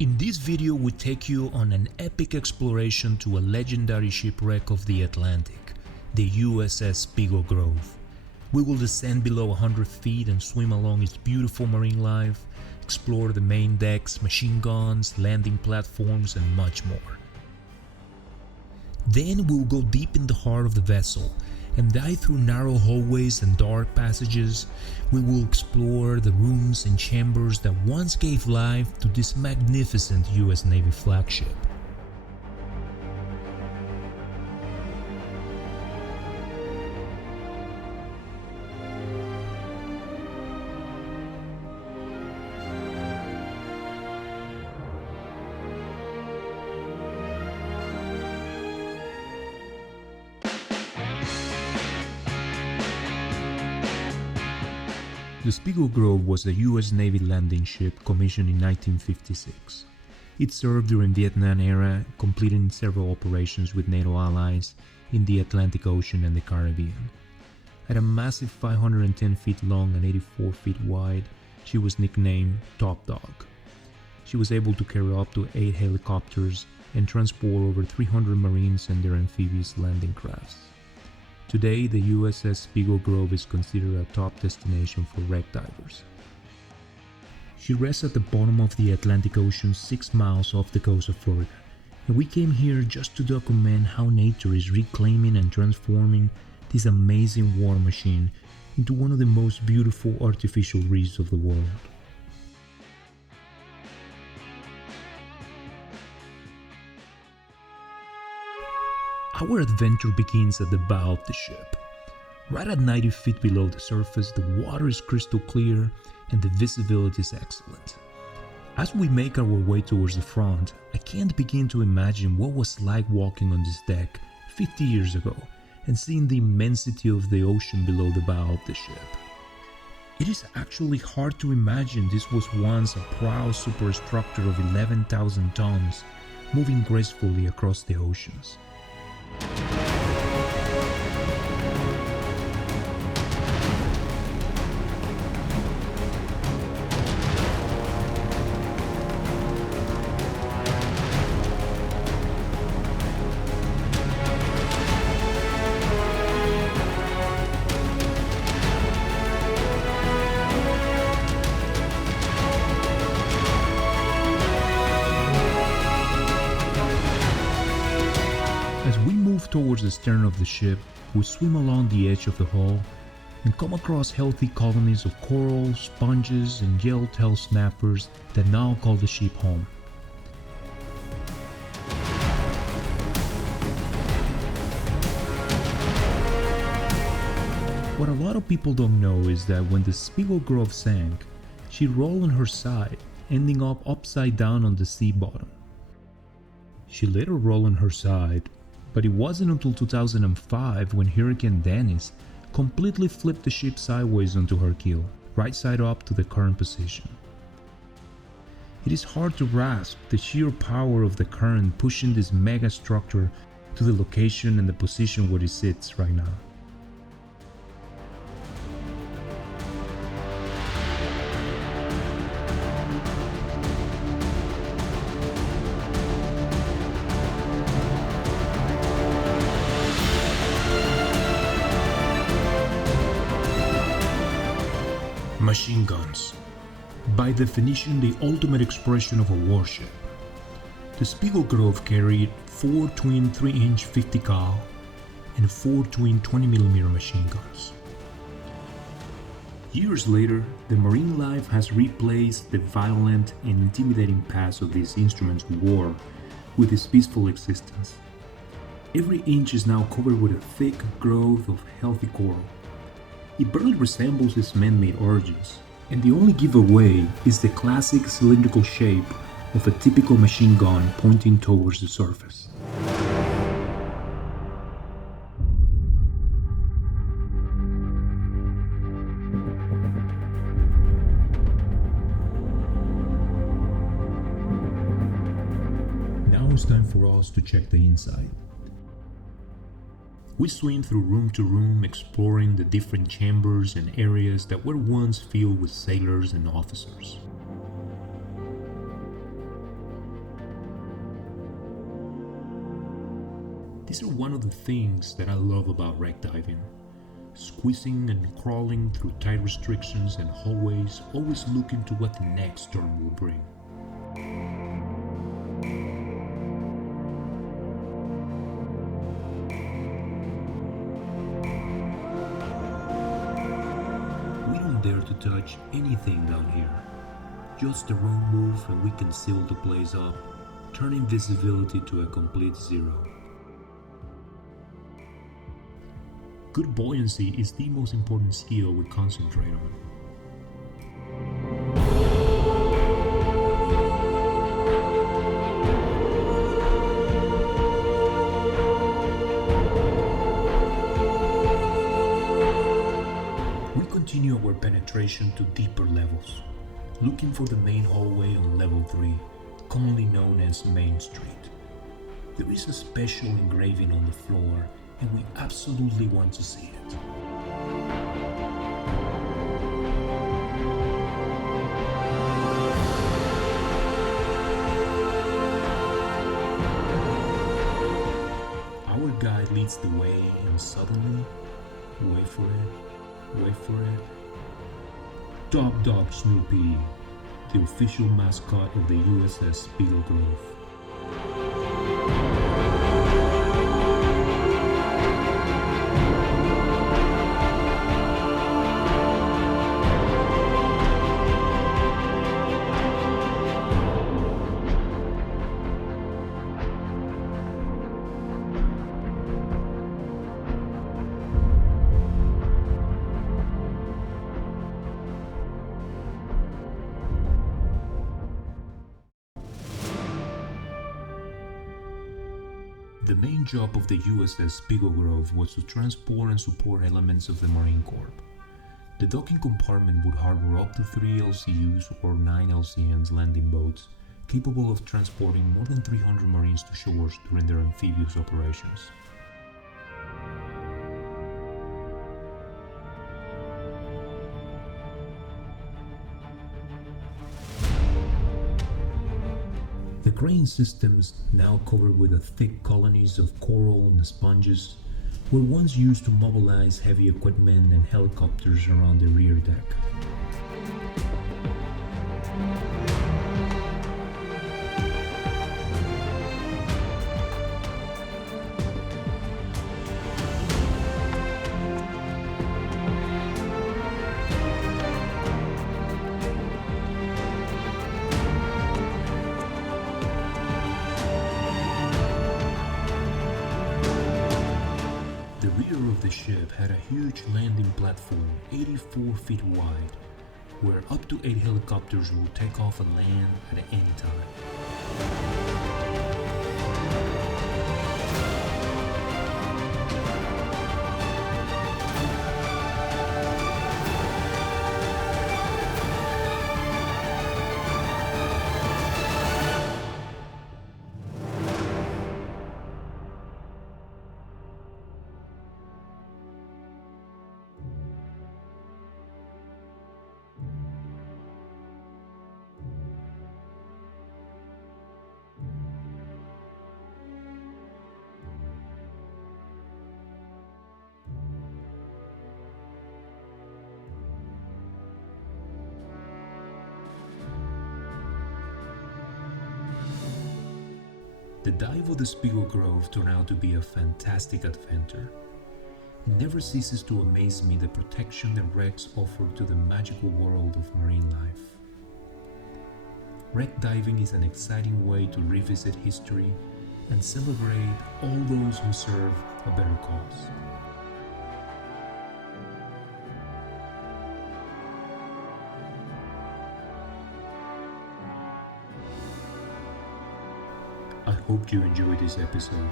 In this video we take you on an epic exploration to a legendary shipwreck of the Atlantic, the USS Spiegel Grove. We will descend below 100 feet and swim along its beautiful marine life, explore the main decks, machine guns, landing platforms and much more. Then we will go deep in the heart of the vessel and dive through narrow hallways and dark passages. We will explore the rooms and chambers that once gave life to this magnificent US Navy flagship. The Spiegel Grove was a US Navy landing ship commissioned in 1956. It served during the Vietnam era, completing several operations with NATO allies in the Atlantic Ocean and the Caribbean. At a massive 510 feet long and 84 feet wide, she was nicknamed Top Dog. She was able to carry up to 8 helicopters and transport over 300 Marines and their amphibious landing crafts. Today, the USS Spiegel Grove is considered a top destination for wreck divers. She rests at the bottom of the Atlantic Ocean 6 miles off the coast of Florida, and we came here just to document how nature is reclaiming and transforming this amazing war machine into one of the most beautiful artificial reefs of the world. Our adventure begins at the bow of the ship. Right at 90 feet below the surface, the water is crystal clear and the visibility is excellent. As we make our way towards the front, I can't begin to imagine what it was like walking on this deck 50 years ago and seeing the immensity of the ocean below the bow of the ship. It is actually hard to imagine this was once a proud superstructure of 11,000 tons moving gracefully across the oceans. Towards the stern of the ship, we swim along the edge of the hull and come across healthy colonies of coral, sponges, and yellowtail snappers that now call the ship home. What a lot of people don't know is that when the Spiegel Grove sank, she rolled on her side, ending up upside down on the sea bottom. She later rolled on her side, but it wasn't until 2005 when Hurricane Dennis completely flipped the ship sideways onto her keel, right side up to the current position. It is hard to grasp the sheer power of the current pushing this mega structure to the location and the position where it sits right now. Machine guns. By definition, the ultimate expression of a warship. The Spiegel Grove carried 4 twin 3-inch 50 cal and 4 twin 20mm machine guns. Years later, the marine life has replaced the violent and intimidating past of these instruments of war with its peaceful existence. Every inch is now covered with a thick growth of healthy coral. It barely resembles its man-made origins, and the only giveaway is the classic cylindrical shape of a typical machine gun pointing towards the surface. Now it's time for us to check the inside. We swim through room to room, exploring the different chambers and areas that were once filled with sailors and officers. These are one of the things that I love about wreck diving. Squeezing and crawling through tight restrictions and hallways, always looking to what the next storm will bring. We don't dare to touch anything down here. Just the wrong move and we can seal the place up, turning visibility to a complete zero. Good buoyancy is the most important skill we concentrate on. We continue our penetration to deeper levels, looking for the main hallway on level 3, commonly known as Main Street. There is a special engraving on the floor, and we absolutely want to see it. Our guide leads the way, and suddenly, wait for it, Top Dog Snoopy, the official mascot of the USS Spiegel Grove. The main job of the USS Spiegel Grove was to transport and support elements of the Marine Corps. The docking compartment would harbor up to 3 LCUs or 9 LCNs landing boats, capable of transporting more than 300 Marines to shores during their amphibious operations. The crane systems, now covered with thick colonies of coral and sponges, were once used to mobilize heavy equipment and helicopters around the rear deck. The ship had a huge landing platform 84 feet wide, where up to 8 helicopters will take off and land at any time. The dive of the Spiegel Grove turned out to be a fantastic adventure. It never ceases to amaze me the protection that wrecks offer to the magical world of marine life. Wreck diving is an exciting way to revisit history and celebrate all those who serve a better cause. I hope you enjoyed this episode.